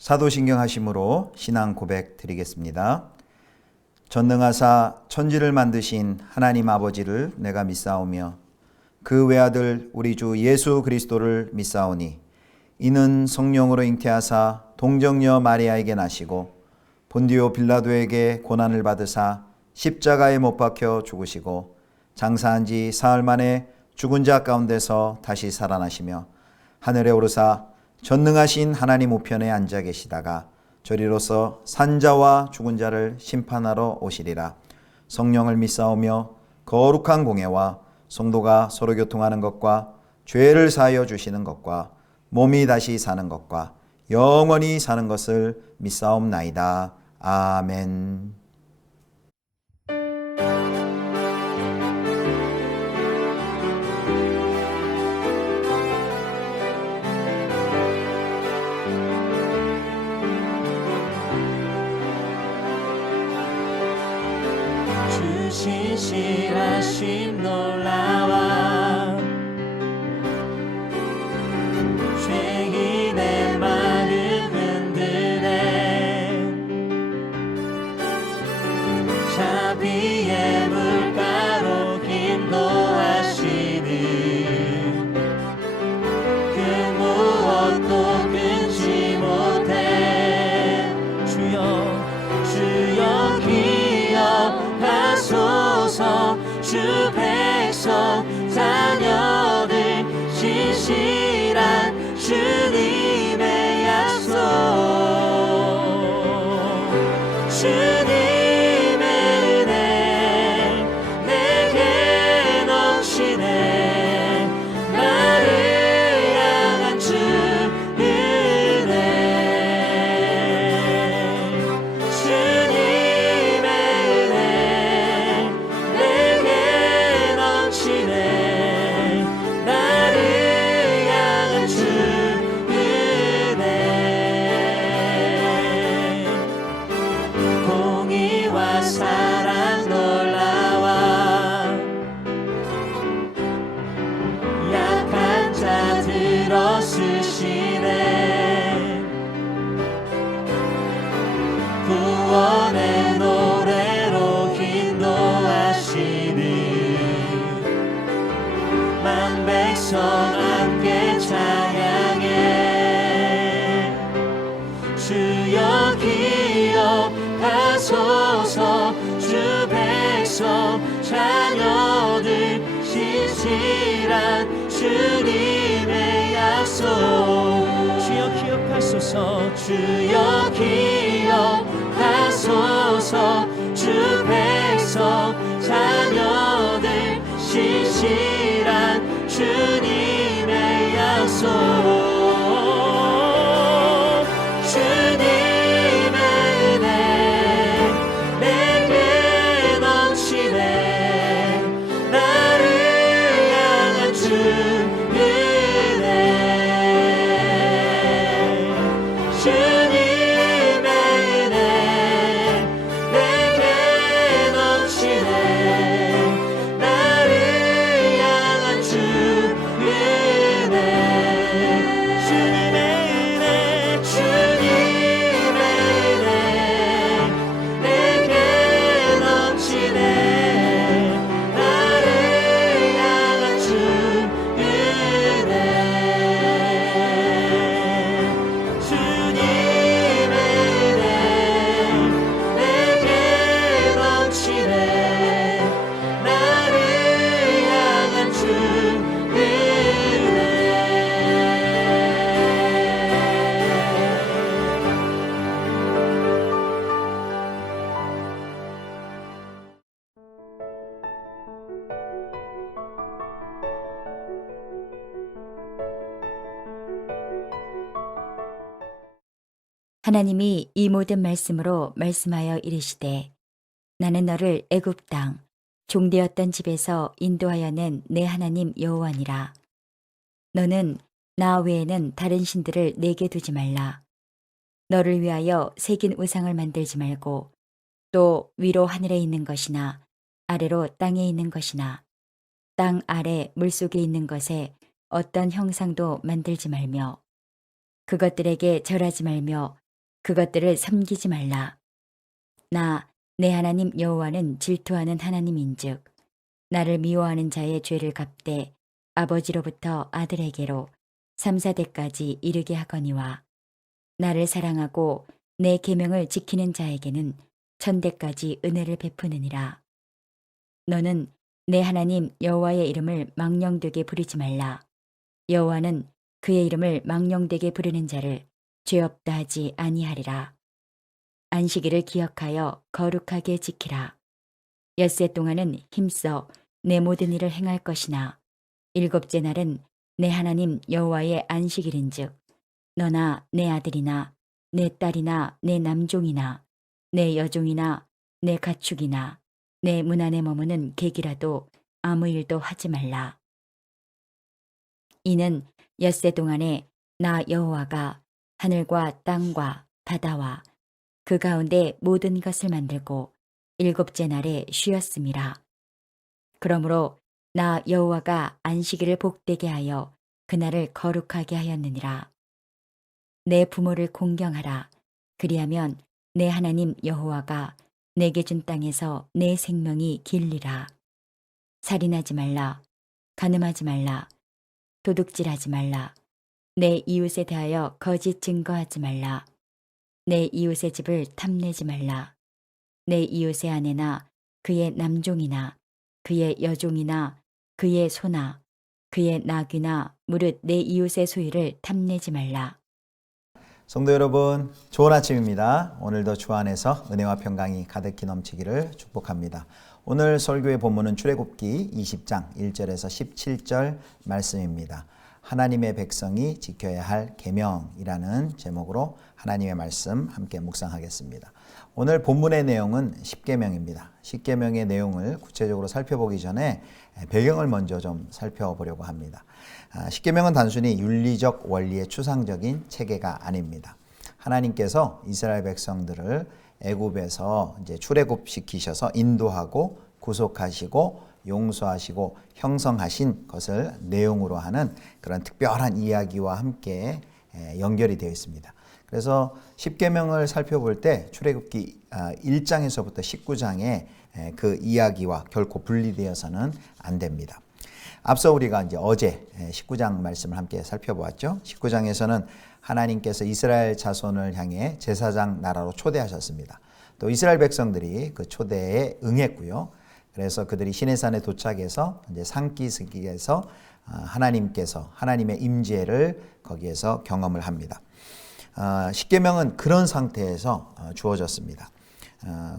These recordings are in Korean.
사도신경 하심으로 신앙 고백 드리겠습니다. 전능하사 천지를 만드신 하나님 아버지를 내가 믿사오며 그 외아들 우리 주 예수 그리스도를 믿사오니 이는 성령으로 잉태하사 동정녀 마리아에게 나시고 본디오 빌라도에게 고난을 받으사 십자가에 못 박혀 죽으시고 장사한 지 사흘 만에 죽은 자 가운데서 다시 살아나시며 하늘에 오르사 전능하신 하나님 우편에 앉아 계시다가 저리로서 산자와 죽은 자를 심판하러 오시리라. 성령을 믿사오며 거룩한 공예와 성도가 서로 교통하는 것과 죄를 사하여 주시는 것과 몸이 다시 사는 것과 영원히 사는 것을 믿사옵나이다. 아멘. 신실하심 놀라와 죄인의 마음 흔드네 자비의 물가로 인도하시는 그 무엇도 끊지 못해 주여 기억하소서 주 백성 자녀들 신실한 주님의 약속 주님의 은혜 내게 넘치네 나를 향한 주 은혜 주님의 은혜 내게 넘치네 나를 향한 주 은혜 공의와 사랑 놀라와 약한 자 들어 쓰시네 구원의 노래로 인도하시는 만 백성 함께 찬양해 주여 기억하소서 주 백성 자녀들 신실한 주님의 약속 주여 기억하소서 주여 기억하소서 주 백성 자녀들 신실한 주님의 약속 주님의 은혜 내게 넘치네 나를 향한 주 은혜 주님의 은혜 내게 넘치네 나를 향한 주 은혜 주님의 은혜 주님의 은혜 내게 넘치네 나를 향한 주 은혜 주님의 은혜 내게 넘치네 나를 향한 주 은혜 하나님이 이 모든 말씀으로 말씀하여 이르시되 나는 너를 애굽 땅 종되었던 집에서 인도하여 낸 내 하나님 여호와니라. 너는 나 외에는 다른 신들을 내게 두지 말라. 너를 위하여 새긴 우상을 만들지 말고 또 위로 하늘에 있는 것이나 아래로 땅에 있는 것이나 땅 아래 물속에 있는 것에 어떤 형상도 만들지 말며 그것들에게 절하지 말며 그것들을 섬기지 말라. 나 내 하나님 여호와는 질투하는 하나님인즉 나를 미워하는 자의 죄를 갚되 아버지로부터 아들에게로 3, 4대까지 이르게 하거니와 나를 사랑하고 내 계명을 지키는 자에게는 1000대까지 은혜를 베푸느니라. 너는 내 하나님 여호와의 이름을 망령되게 부르지 말라. 여호와는 그의 이름을 망령되게 부르는 자를 죄 없다 하지 아니하리라. 안식일을 기억하여 거룩하게 지키라. 엿새 동안은 힘써 내 모든 일을 행할 것이나 일곱째 날은 내 하나님 여호와의 안식일인즉 너나 내 아들이나 내 딸이나 내 남종이나 내 여종이나 내 가축이나 내 문 안에 머무는 객이라도 아무 일도 하지 말라. 이는 엿새 동안에 나 여호와가 하늘과 땅과 바다와 그 가운데 모든 것을 만들고 일곱째 날에 쉬었음이라. 그러므로 나 여호와가 안식일을 복되게 하여 그날을 거룩하게 하였느니라. 내 부모를 공경하라. 그리하면 내 하나님 여호와가 내게 준 땅에서 내 생명이 길리라. 살인하지 말라. 간음하지 말라. 도둑질하지 말라. 내 이웃에 대하여 거짓 증거하지 말라. 내 이웃의 집을 탐내지 말라. 내 이웃의 아내나 그의 남종이나 그의 여종이나 그의 소나 그의 나귀나 무릇 내 이웃의 소유를 탐내지 말라. 성도 여러분, 좋은 아침입니다. 오늘도 주 안에서 은혜와 평강이 가득히 넘치기를 축복합니다. 오늘 설교의 본문은 출애굽기 20장 1절에서 17절 말씀입니다. 하나님의 백성이 지켜야 할 계명이라는 제목으로 하나님의 말씀 함께 묵상하겠습니다. 오늘 본문의 내용은 십계명입니다. 십계명의 내용을 구체적으로 살펴보기 전에 배경을 먼저 좀 살펴보려고 합니다. 십계명은 단순히 윤리적 원리의 추상적인 체계가 아닙니다. 하나님께서 이스라엘 백성들을 애굽에서 이제 출애굽시키셔서 인도하고 구속하시고 용서하시고 형성하신 것을 내용으로 하는 그런 특별한 이야기와 함께 연결이 되어 있습니다. 그래서 십계명을 살펴볼 때 출애굽기 1장에서부터 19장의 그 이야기와 결코 분리되어서는 안 됩니다. 앞서 우리가 이제 어제 19장 말씀을 함께 살펴보았죠. 19장에서는 하나님께서 이스라엘 자손을 향해 제사장 나라로 초대하셨습니다. 또 이스라엘 백성들이 그 초대에 응했고요. 그래서 그들이 시내산에 도착해서 이제 산기슭에서 하나님께서 하나님의 임재를 거기에서 경험을 합니다. 십계명은 그런 상태에서 주어졌습니다.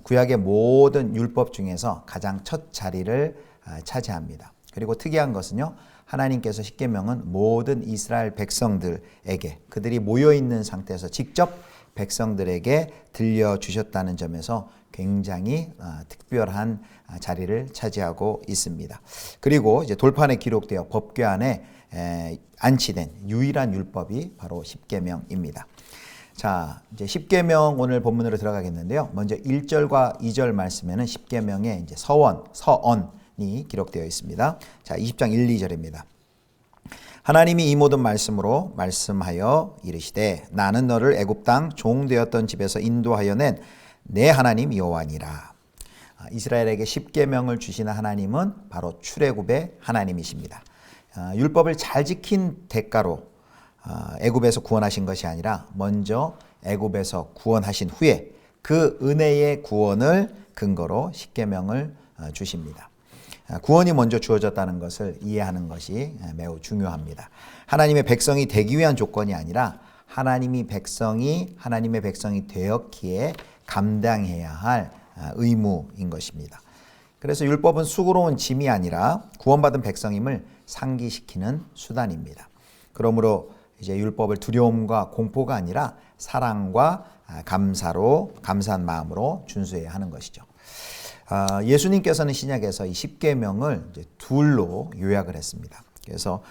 구약의 모든 율법 중에서 가장 첫 자리를 차지합니다. 그리고 특이한 것은요, 하나님께서 십계명은 모든 이스라엘 백성들에게 그들이 모여 있는 상태에서 직접 백성들에게 들려주셨다는 점에서 굉장히 특별한 자리를 차지하고 있습니다. 그리고 이제 돌판에 기록되어 법궤 안에 안치된 유일한 율법이 바로 십계명입니다. 자, 이제 십계명 오늘 본문으로 들어가겠는데요. 먼저 1절과 2절 말씀에는 십계명의 이제 서언이 기록되어 있습니다. 자, 20장 1, 2절입니다. 하나님이 이 모든 말씀으로 말씀하여 이르시되 나는 너를 애굽 땅 종 되었던 집에서 인도하여 낸 내 하나님 여호와니라. 이스라엘에게 십계명을 주시는 하나님은 바로 출애굽의 하나님이십니다. 율법을 잘 지킨 대가로 애굽에서 구원하신 것이 아니라 먼저 애굽에서 구원하신 후에 그 은혜의 구원을 근거로 십계명을 주십니다. 구원이 먼저 주어졌다는 것을 이해하는 것이 매우 중요합니다. 하나님의 백성이 되기 위한 조건이 아니라 하나님의 백성이 되었기에 감당해야 할 의무인 것입니다. 그래서 율법은 수고로운 짐이 아니라 구원받은 백성임을 상기시키는 수단입니다. 그러므로 이제 율법을 두려움과 공포가 아니라 사랑과 감사한 마음으로 준수해야 하는 것이죠. 예수님께서는 신약에서 이 십계명을 이제 둘로 요약을 했습니다. 그래서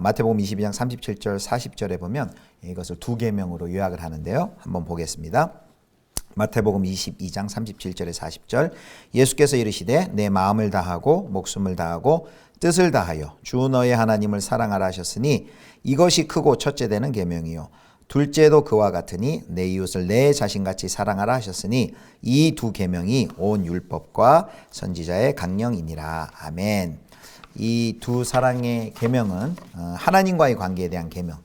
마태복음 22장 37절 40절에 보면 이것을 두 계명으로 요약을 하는데요. 한번 보겠습니다. 마태복음 22장 37절에 40절 예수께서 이르시되 내 마음을 다하고 목숨을 다하고 뜻을 다하여 주 너의 하나님을 사랑하라 하셨으니 이것이 크고 첫째 되는 계명이요 둘째도 그와 같으니 내 이웃을 내 자신같이 사랑하라 하셨으니 이 두 계명이 온 율법과 선지자의 강령이니라. 아멘. 이 두 사랑의 계명은 하나님과의 관계에 대한 계명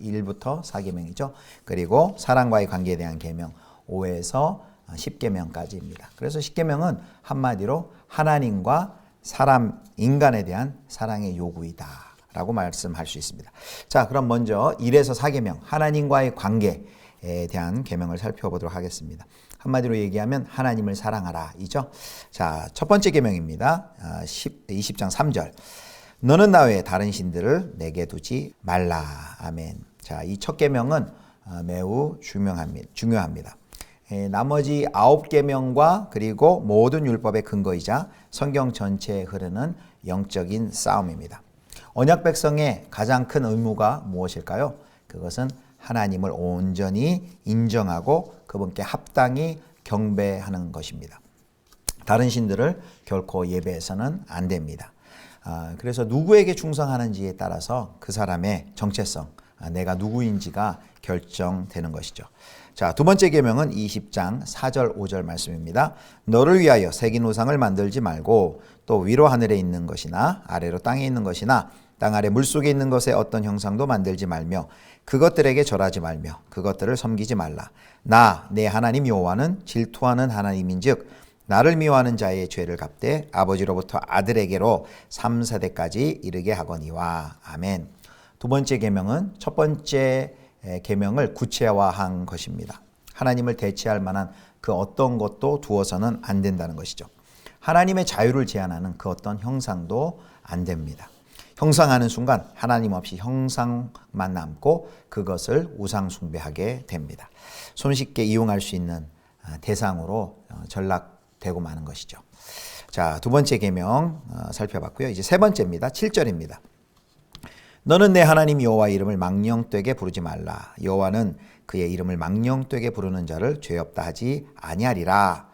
1부터 4계명이죠. 그리고 사랑과의 관계에 대한 계명 5에서 10계명까지입니다. 그래서 10계명은 한마디로 하나님과 사람, 인간에 대한 사랑의 요구이다 라고 말씀할 수 있습니다. 자, 그럼 먼저 1에서 4계명 하나님과의 관계에 대한 계명을 살펴보도록 하겠습니다. 한마디로 얘기하면 하나님을 사랑하라 이죠. 자, 첫 번째 계명입니다. 20장 3절. 너는 나 외에 다른 신들을 내게 두지 말라. 아멘. 자, 이 첫 계명은 매우 중요합니다. 나머지 9계명과 그리고 모든 율법의 근거이자 성경 전체에 흐르는 영적인 싸움입니다. 언약 백성의 가장 큰 의무가 무엇일까요? 그것은 하나님을 온전히 인정하고 그분께 합당히 경배하는 것입니다. 다른 신들을 결코 예배해서는 안 됩니다. 그래서 누구에게 충성하는지에 따라서 그 사람의 정체성, 내가 누구인지가 결정되는 것이죠. 자, 두 번째 계명은 20장 4절 5절 말씀입니다. 너를 위하여 새긴 우상을 만들지 말고 또 위로 하늘에 있는 것이나 아래로 땅에 있는 것이나 땅 아래 물속에 있는 것에 어떤 형상도 만들지 말며 그것들에게 절하지 말며 그것들을 섬기지 말라. 나 내 하나님 여호와는 질투하는 하나님인즉 나를 미워하는 자의 죄를 갚되 아버지로부터 아들에게로 3세대까지 이르게 하거니와. 아멘. 두 번째 계명은 첫 번째 계명을 구체화한 것입니다. 하나님을 대체할 만한 그 어떤 것도 두어서는 안 된다는 것이죠. 하나님의 자유를 제한하는 그 어떤 형상도 안 됩니다. 형상하는 순간 하나님 없이 형상만 남고 그것을 우상 숭배하게 됩니다. 손쉽게 이용할 수 있는 대상으로 전락되고 마는 것이죠. 자, 두 번째 계명 살펴봤고요. 이제 세 번째입니다. 7절입니다. 너는 내 하나님 여호와의 이름을 망령되게 부르지 말라. 여호와는 그의 이름을 망령되게 부르는 자를 죄 없다 하지 아니하리라.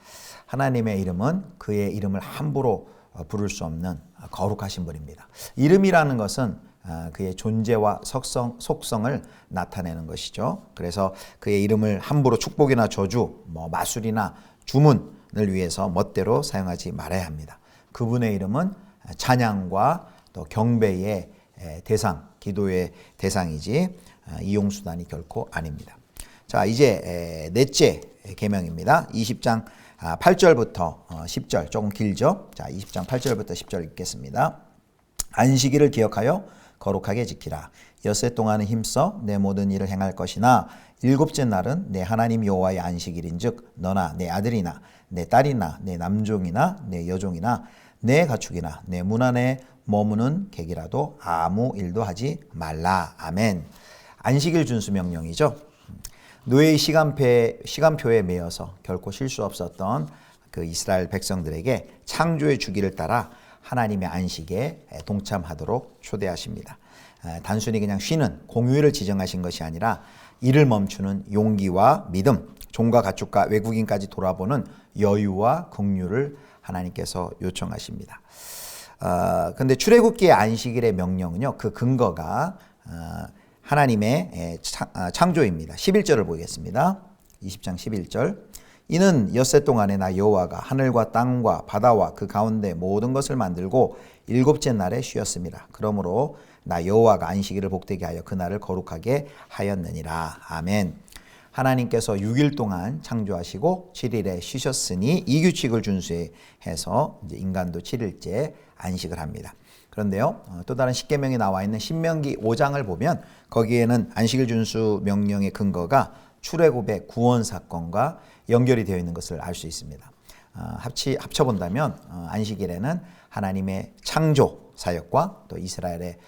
하나님의 이름은 그의 이름을 함부로 부를 수 없는 거룩하신 분입니다. 이름이라는 것은 그의 존재와 속성을 나타내는 것이죠. 그래서 그의 이름을 함부로 축복이나 저주, 마술이나 주문을 위해서 멋대로 사용하지 말아야 합니다. 그분의 이름은 찬양과 또 경배의 대상, 기도의 대상이지 이용수단이 결코 아닙니다. 자, 이제 넷째 계명입니다. 20장 8절부터 10절, 조금 길죠. 자, 20장 8절부터 10절 읽겠습니다. 안식일을 기억하여 거룩하게 지키라. 엿새 동안은 힘써 내 모든 일을 행할 것이나 일곱째 날은 내 하나님 여호와의 안식일인즉 너나 내 아들이나 내 딸이나 내 남종이나 내 여종이나 내 가축이나 내 문 안에 머무는 객이라도 아무 일도 하지 말라. 아멘. 안식일 준수 명령이죠. 노예의 시간표에 매여서 결코 쉴 수 없었던 그 이스라엘 백성들에게 창조의 주기를 따라 하나님의 안식에 동참하도록 초대하십니다. 단순히 그냥 쉬는 공휴일을 지정하신 것이 아니라 일을 멈추는 용기와 믿음, 종과 가축과 외국인까지 돌아보는 여유와 긍휼을 하나님께서 요청하십니다. 그런데 출애굽기의 안식일의 명령은요, 그 근거가 하나님의 창조입니다. 11절을 보겠습니다. 20장 11절. 이는 엿새 동안에 나 여호와가 하늘과 땅과 바다와 그 가운데 모든 것을 만들고 일곱째 날에 쉬었습니다. 그러므로 나 여호와가 안식일을 복되게 하여 그날을 거룩하게 하였느니라. 아멘. 하나님께서 6일 동안 창조하시고 7일에 쉬셨으니 이 규칙을 준수해서 이제 인간도 7일째 안식을 합니다. 그런데요, 또 다른 십계명에 나와 있는 신명기 5장을 보면 거기에는 안식일 준수 명령의 근거가 출애굽의 구원 사건과 연결이 되어 있는 것을 알 수 있습니다. 합쳐본다면 안식일에는 하나님의 창조 사역과 또 이스라엘의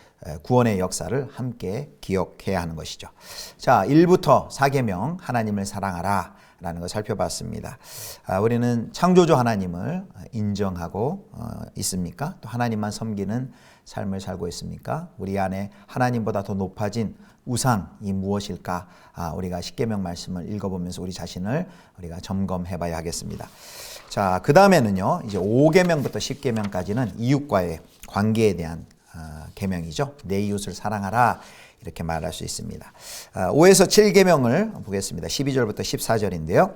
구원의 역사를 함께 기억해야 하는 것이죠. 자, 1부터 4계명 하나님을 사랑하라 라는 걸 살펴봤습니다. 우리는 창조주 하나님을 인정하고 있습니까? 또 하나님만 섬기는 삶을 살고 있습니까? 우리 안에 하나님보다 더 높아진 우상이 무엇일까? 우리가 십계명 말씀을 읽어보면서 우리 자신을 우리가 점검해 봐야 하겠습니다. 자, 그 다음에는요, 이제 5계명부터 10계명까지는 이웃과의 관계에 대한 계명이죠. 내 이웃을 사랑하라 이렇게 말할 수 있습니다. 5에서 7계명을 보겠습니다. 12절부터 14절인데요.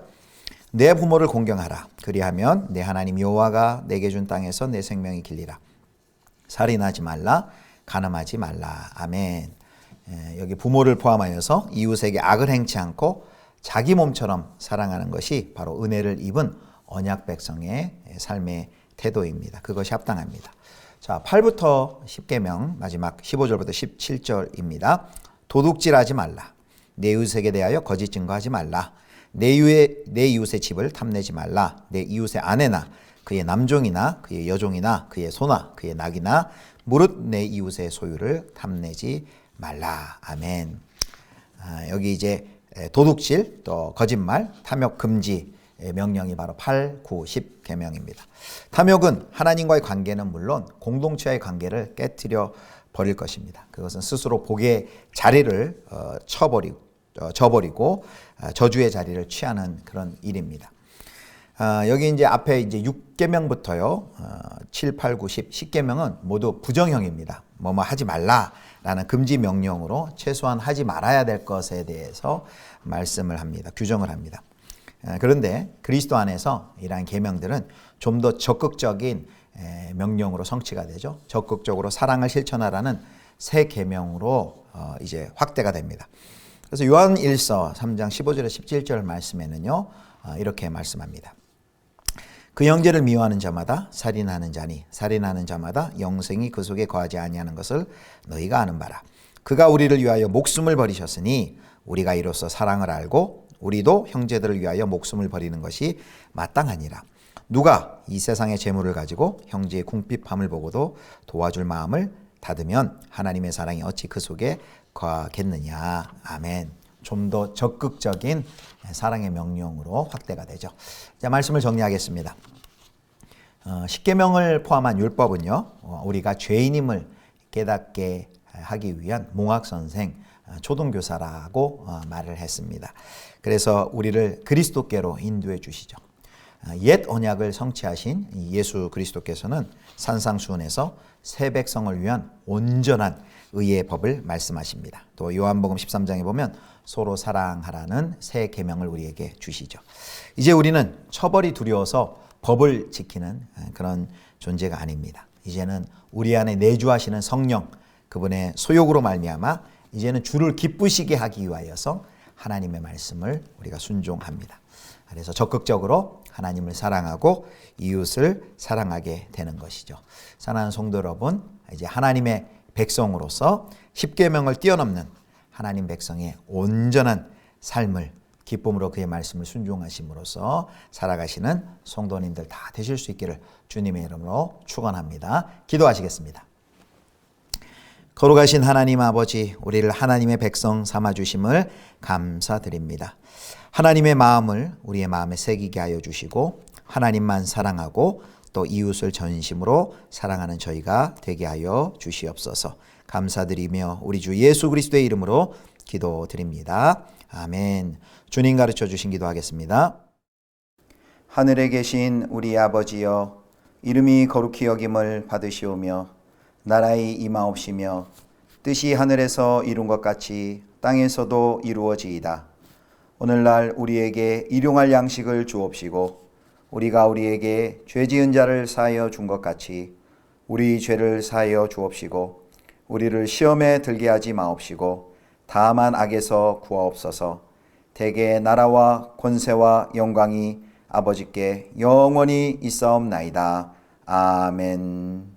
내 부모를 공경하라. 그리하면 내 하나님 여호와가 내게 준 땅에서 내 생명이 길리라. 살인하지 말라. 간음하지 말라. 아멘. 여기 부모를 포함하여서 이웃에게 악을 행치 않고 자기 몸처럼 사랑하는 것이 바로 은혜를 입은 언약 백성의 삶의 태도입니다. 그것이 합당합니다. 자, 8부터 10계명 마지막 15절부터 17절입니다. 도둑질하지 말라. 내 이웃에게 대하여 거짓 증거하지 말라. 내 이웃의 집을 탐내지 말라. 내 이웃의 아내나 그의 남종이나 그의 여종이나 그의 소나 그의 낙이나 무릇 내 이웃의 소유를 탐내지 말라. 아멘. 여기 이제 도둑질, 또 거짓말, 탐욕 금지 명령이 바로 8, 9, 10계명입니다. 탐욕은 하나님과의 관계는 물론 공동체와의 관계를 깨트려 버릴 것입니다. 그것은 스스로 복의 자리를 저버리고 저주의 자리를 취하는 그런 일입니다. 여기 이제 앞에 이제 6계명부터요, 7, 8, 9, 10, 10계명은 모두 부정형입니다. 뭐뭐 하지 말라라는 금지 명령으로 최소한 하지 말아야 될 것에 대해서 말씀을 합니다. 규정을 합니다. 그런데 그리스도 안에서 이러한 계명들은 좀 더 적극적인 명령으로 성취가 되죠. 적극적으로 사랑을 실천하라는 새 계명으로 이제 확대가 됩니다. 그래서 요한 1서 3장 15절에 17절 말씀에는요, 이렇게 말씀합니다. 그 형제를 미워하는 자마다 살인하는 자니 살인하는 자마다 영생이 그 속에 거하지 아니하는 것을 너희가 아는 바라. 그가 우리를 위하여 목숨을 버리셨으니 우리가 이로써 사랑을 알고 우리도 형제들을 위하여 목숨을 버리는 것이 마땅하니라. 누가 이 세상의 재물을 가지고 형제의 궁핍함을 보고도 도와줄 마음을 닫으면 하나님의 사랑이 어찌 그 속에 거하겠느냐. 아멘. 좀 더 적극적인 사랑의 명령으로 확대가 되죠. 자, 말씀을 정리하겠습니다. 10계명을 포함한 율법은요, 우리가 죄인임을 깨닫게 하기 위한 몽학선생, 초등교사라고 말을 했습니다. 그래서 우리를 그리스도께로 인도해 주시죠. 옛 언약을 성취하신 예수 그리스도께서는 산상수훈에서 새 백성을 위한 온전한 의의 법을 말씀하십니다. 또 요한복음 13장에 보면 서로 사랑하라는 새 계명을 우리에게 주시죠. 이제 우리는 처벌이 두려워서 법을 지키는 그런 존재가 아닙니다. 이제는 우리 안에 내주하시는 성령, 그분의 소욕으로 말미암아 이제는 주를 기쁘시게 하기 위하여서 하나님의 말씀을 우리가 순종합니다. 그래서 적극적으로 하나님을 사랑하고 이웃을 사랑하게 되는 것이죠. 사랑하는 성도 여러분, 이제 하나님의 백성으로서 10계명을 뛰어넘는 하나님 백성의 온전한 삶을 기쁨으로 그의 말씀을 순종하심으로써 살아가시는 성도님들 다 되실 수 있기를 주님의 이름으로 축원합니다. 기도하시겠습니다. 거룩하신 하나님 아버지, 우리를 하나님의 백성 삼아주심을 감사드립니다. 하나님의 마음을 우리의 마음에 새기게 하여 주시고 하나님만 사랑하고 또 이웃을 전심으로 사랑하는 저희가 되게 하여 주시옵소서. 감사드리며 우리 주 예수 그리스도의 이름으로 기도드립니다. 아멘. 주님 가르쳐 주신 기도하겠습니다. 하늘에 계신 우리 아버지여, 이름이 거룩히 여김을 받으시오며 나라의 임하옵시며 뜻이 하늘에서 이룬 것 같이 땅에서도 이루어지이다. 오늘날 우리에게 일용할 양식을 주옵시고 우리가 우리에게 죄 지은 자를 사하여 준 것 같이 우리 죄를 사하여 주옵시고 우리를 시험에 들게 하지 마옵시고 다만 악에서 구하옵소서. 대개 나라와 권세와 영광이 아버지께 영원히 있사옵나이다. 아멘.